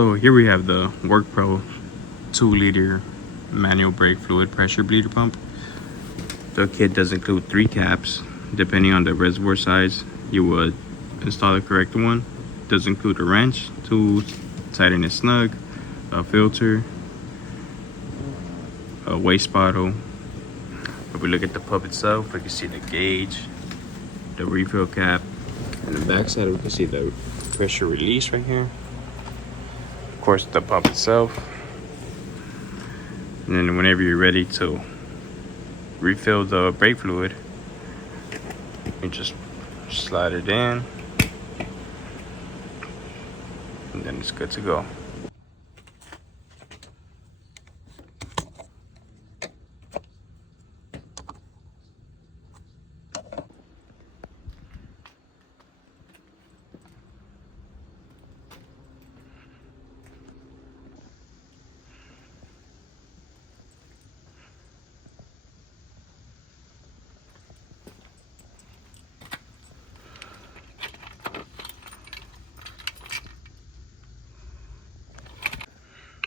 So here we have the WORKPRO 2-liter manual brake fluid pressure bleeder pump. The kit does include 3 caps. Depending on the reservoir size, you would install the correct one. It does include a wrench to tighten it snug, a filter, a waste bottle. If we look at the pump itself, we can see the gauge, the refill cap, and the back side we can see the pressure release right here. Of course, the pump itself. And then whenever you're ready to refill the brake fluid, you just slide it in, and then it's good to go.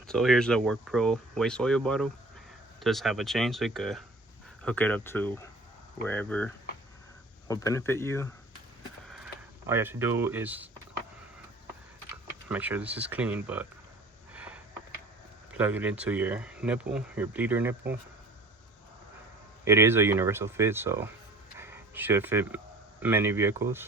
So here's the WORKPRO waste oil bottle. It does have a chain so you could hook it up to wherever will benefit you. All you have to do is make sure this is clean, but plug it into your nipple, your bleeder nipple. It is a universal fit, so should fit many vehicles.